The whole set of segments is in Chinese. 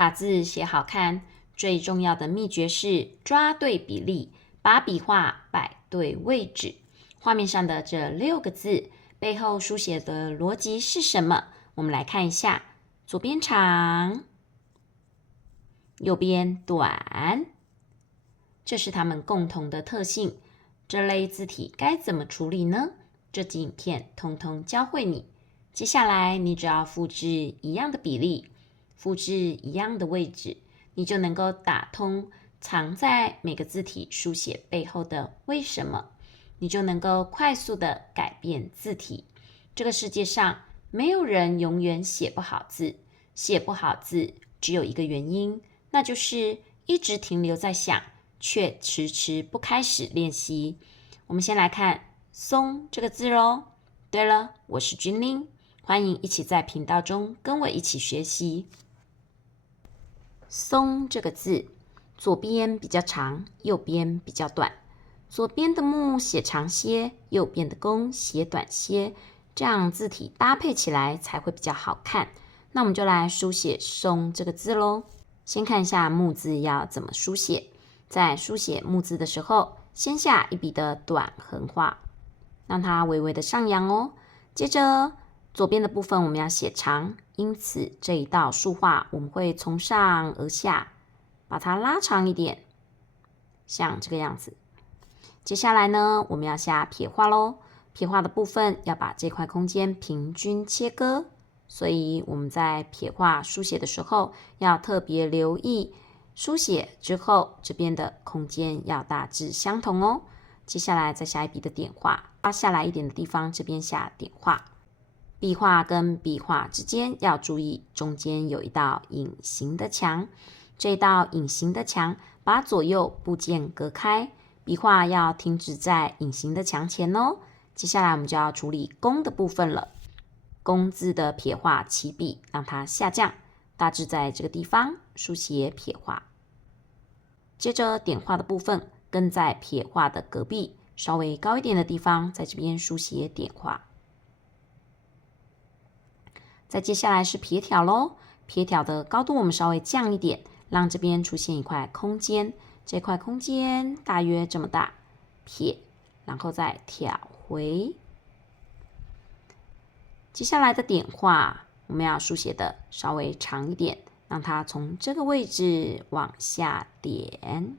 把字写好看，最重要的秘诀是抓对比例，把笔画摆对位置。画面上的这6个字背后书写的逻辑是什么？我们来看一下，左边长，右边短，这是它们共同的特性。这类字体该怎么处理呢？这集影片通通教会你。接下来你只要复制一样的比例，复制一样的位置，你就能够打通藏在每个字体书写背后的为什么，你就能够快速的改变字体。这个世界上没有人永远写不好字，写不好字只有一个原因，那就是一直停留在想，却迟迟不开始练习。我们先来看松这个字咯。对了，我是君玲，欢迎一起在频道中跟我一起学习。松这个字，左边比较长，右边比较短。左边的木写长些，右边的弓写短些，这样字体搭配起来才会比较好看。那我们就来书写松这个字咯。先看一下木字要怎么书写。在书写木字的时候，先下一笔的短横画，让它微微的上扬哦。接着左边的部分我们要写长，因此这一道竖画我们会从上而下把它拉长一点，像这个样子。接下来呢，我们要下撇画咯。撇画的部分要把这块空间平均切割，所以我们在撇画书写的时候要特别留意书写之后这边的空间要大致相同哦。接下来再下一笔的点画，画下来一点的地方这边下点画。壁画跟壁画之间要注意，中间有一道隐形的墙，这道隐形的墙把左右部件隔开，笔画要停止在隐形的墙前哦。接下来我们就要处理弓的部分了。弓字的撇画起笔，让它下降，大致在这个地方书写撇画。接着点画的部分跟在撇画的隔壁，稍微高一点的地方，在这边书写点画。再接下来是撇条咯，撇条的高度我们稍微降一点，让这边出现一块空间，这块空间大约这么大，撇，然后再挑回。接下来的点画我们要书写的稍微长一点，让它从这个位置往下点，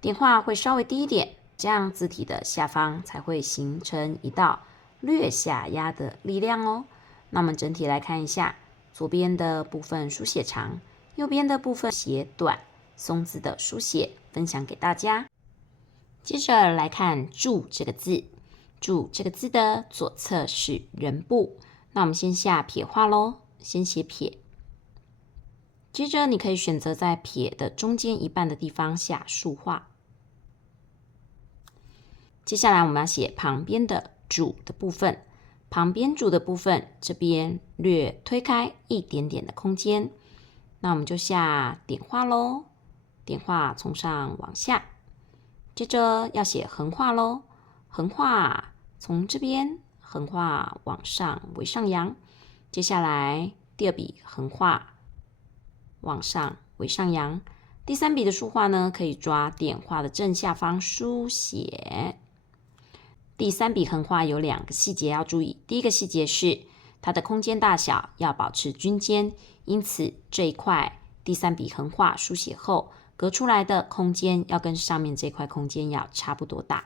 点画会稍微低一点，这样字体的下方才会形成一道略下压的力量哦。那我们整体来看一下，左边的部分书写长，右边的部分写短，松字的书写分享给大家。接着来看柱这个字，柱这个字的左侧是人部，那我们先下撇画咯，先写撇。接着你可以选择在撇的中间一半的地方下竖画。接下来我们要写旁边的主的部分，旁边主的部分这边略推开一点点的空间，那我们就下点画咯，点画从上往下。接着要写横画咯，横画从这边横画往上为上扬。接下来第2笔横画往上为上扬。第3笔的竖画呢，可以抓点画的正下方书写。第3笔横画有2个细节要注意，第一个细节是它的空间大小要保持均间，因此这一块第3笔横画书写后隔出来的空间要跟上面这块空间要差不多大，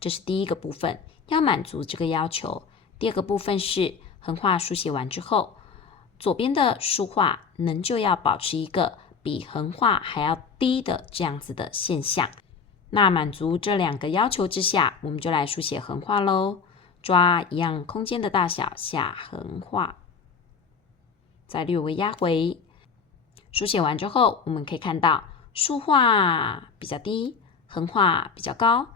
这是第一个部分，要满足这个要求。第2个部分是横画书写完之后，左边的竖画就要保持一个比横画还要低的这样子的现象。那满足这2个要求之下，我们就来书写横画咯，抓一样空间的大小下横画，再略微压回。书写完之后，我们可以看到竖画比较低，横画比较高，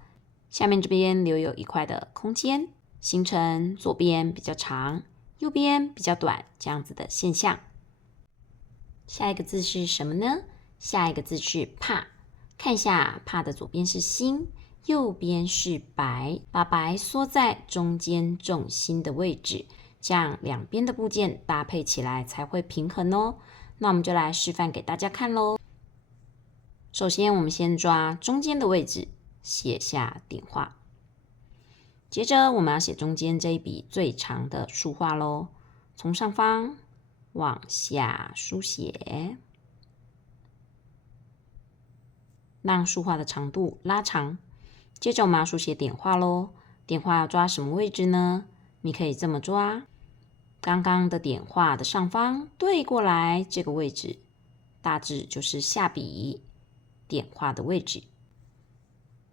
下面这边留有一块的空间，形成左边比较长，右边比较短这样子的现象。下一个字是什么呢？下一个字是怕。看一下怕的左边是心，右边是白，把白缩在中间重心的位置，这样两边的部件搭配起来才会平衡哦。那我们就来示范给大家看咯。首先我们先抓中间的位置，写下点画。接着我们要写中间这一笔最长的竖画咯，从上方往下书写，让竖画的长度拉长。接着我们要书写点画咯，点画要抓什么位置呢？你可以这么抓，刚刚的点画的上方对过来这个位置，大致就是下笔点画的位置。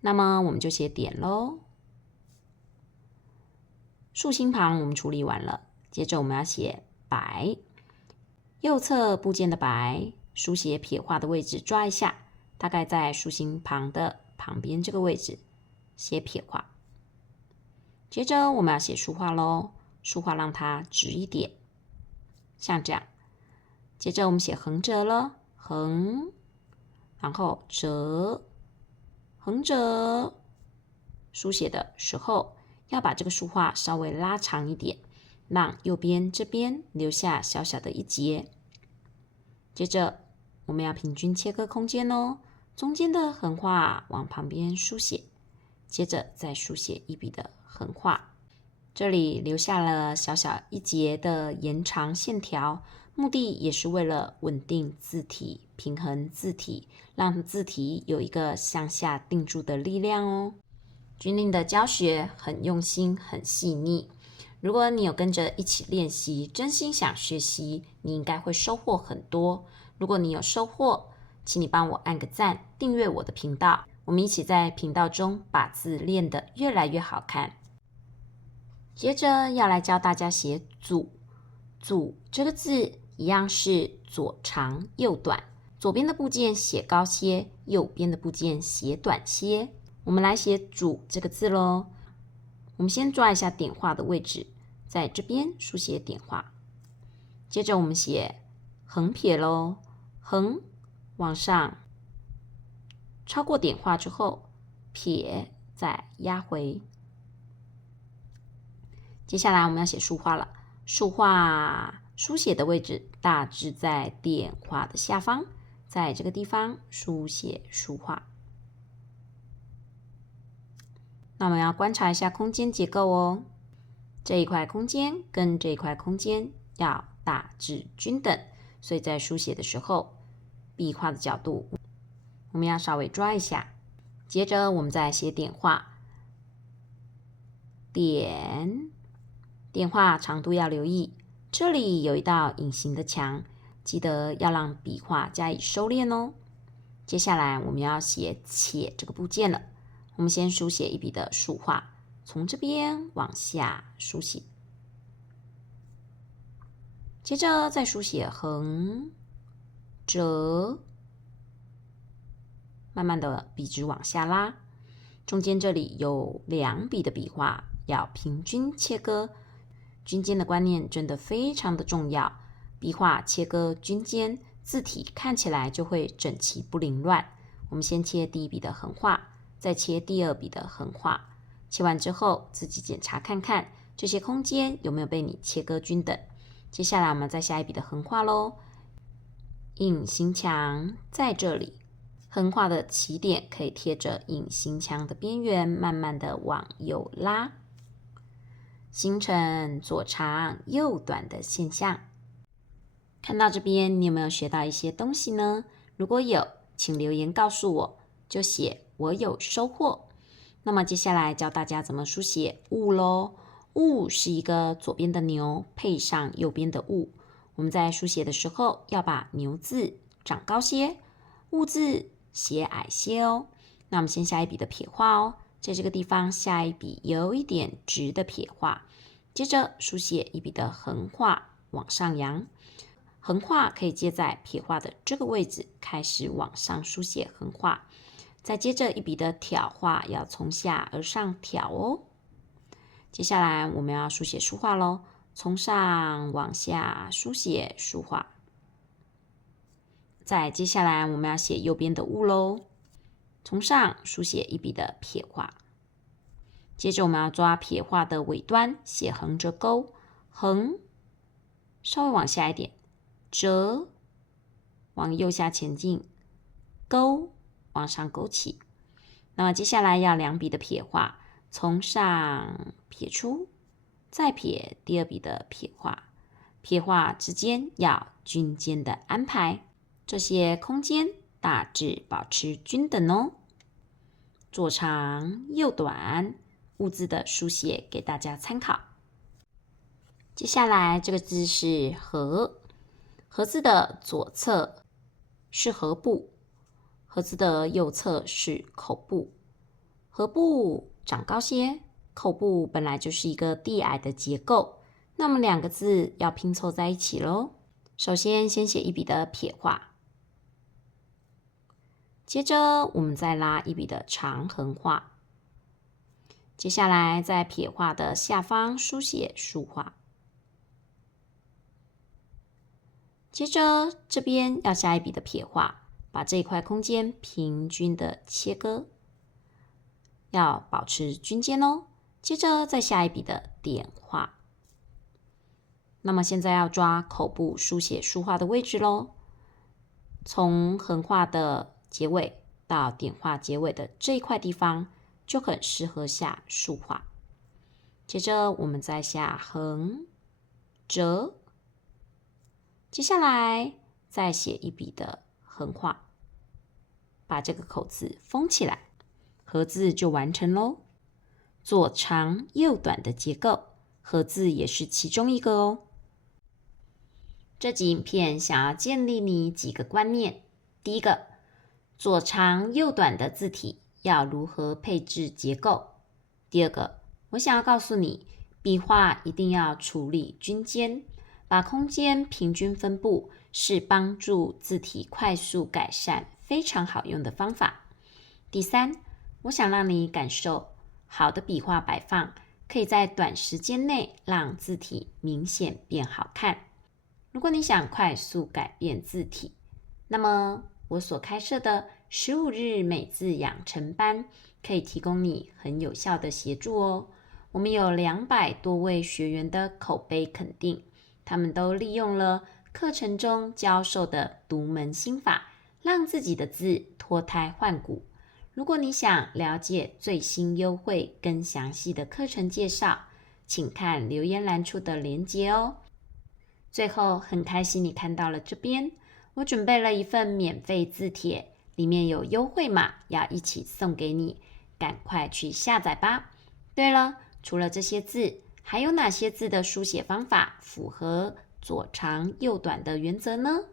那么我们就写点咯。竖心旁我们处理完了，接着我们要写白，右侧部件的白，书写撇画的位置抓一下，大概在竖心旁的旁边这个位置写撇画。接着我们要写竖画咯，竖画让它直一点，像这样。接着我们写横折了，横，然后折，横折。书写的时候要把这个竖画稍微拉长一点，让右边这边留下小小的一截。接着我们要平均切割空间哦，中间的横画往旁边书写，接着再书写一笔的横画，这里留下了小小一截的延长线条，目的也是为了稳定字体、平衡字体，让字体有一个向下定住的力量哦。君令的教学很用心，很细腻。如果你有跟着一起练习，真心想学习，你应该会收获很多。如果你有收获，请你帮我按个赞，订阅我的频道，我们一起在频道中把字练得越来越好看。接着要来教大家写组，组这个字一样是左长右短，左边的部件写高些，右边的部件写短些。我们来写组这个字咯，我们先抓一下点画的位置，在这边书写点画。接着我们写横撇咯，横往上，超过点画之后，撇再压回。接下来我们要写竖画了，竖画书写的位置大致在点画的下方，在这个地方书写竖画。那我们要观察一下空间结构哦，这一块空间跟这一块空间要大致均等，所以在书写的时候，笔画的角度我们要稍微抓一下。接着我们再写点画，点画长度要留意，这里有一道隐形的墙，记得要让笔画加以收敛哦。接下来我们要写且这个部件了，我们先书写一笔的竖画，从这边往下书写，接着再书写横、折，慢慢的笔直往下拉，中间这里有2笔的笔画，要平均切割。均间的观念真的非常的重要，笔画切割均间，字体看起来就会整齐不凌乱。我们先切第一笔的横画，再切第2笔的横画，切完之后自己检查看看这些空间有没有被你切割均等。接下来我们再下一笔的横画咯，隐形墙在这里，横画的起点可以贴着隐形墙的边缘，慢慢的往右拉，形成左长右短的现象。看到这边，你有没有学到一些东西呢？如果有，请留言告诉我，就写我有收获。那么接下来教大家怎么书写物咯。物是一个左边的牛配上右边的物，我们在书写的时候要把牛字长高些，物字写矮些哦。那我们先下一笔的撇画哦，在这个地方下一笔有一点直的撇画，接着书写一笔的横画往上扬，横画可以接在撇画的这个位置，开始往上书写横画，再接着一笔的挑画要从下而上挑哦。接下来我们要书写竖画咯，从上往下书写竖画。再接下来我们要写右边的物咯，从上书写一笔的撇画，接着我们要抓撇画的尾端写横折钩，横稍微往下一点，折往右下前进，勾往上勾起。那么接下来要两笔的撇画，从上撇出，再撇第二笔的撇画，撇画之间要均间的安排，这些空间大致保持均等哦。左长右短，物字的书写给大家参考。接下来这个字是合，合字的左侧是合部，合字的右侧是口部。合部长高些，口部本来就是一个递矮的结构，那么两个字要拼凑在一起咯。首先写一笔的撇画，接着我们再拉一笔的长横画，接下来在撇画的下方书写竖画，接着这边要下一笔的撇画，把这一块空间平均的切割，要保持均间哦。接着再下一笔的点画。那么现在要抓口部书写竖画的位置咯，从横画的结尾到点画结尾的这一块地方就很适合下竖画。接着我们再下横、折，接下来再写一笔的横画，把这个口字封起来，合字就完成咯。左长右短的结构，合字也是其中一个哦。这集影片想要建立你几个观念。第一个，左长右短的字体要如何配置结构。第二个，我想要告诉你，笔画一定要处理均间，把空间平均分布是帮助字体快速改善非常好用的方法。第三，我想让你感受好的笔画摆放可以在短时间内让字体明显变好看。如果你想快速改变字体，那么我所开设的15日美字养成班可以提供你很有效的协助哦。我们有200多位学员的口碑肯定，他们都利用了课程中教授的独门心法，让自己的字脱胎换骨。如果你想了解最新优惠跟详细的课程介绍，请看留言栏处的连结哦。最后，很开心你看到了这边，我准备了一份免费字帖，里面有优惠码要一起送给你，赶快去下载吧。对了，除了这些字，还有哪些字的书写方法符合左长右短的原则呢？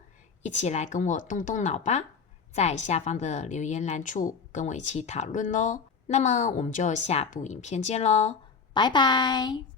一起来跟我动动脑吧，在下方的留言栏处跟我一起讨论咯。那么我们就下部影片见咯，拜拜。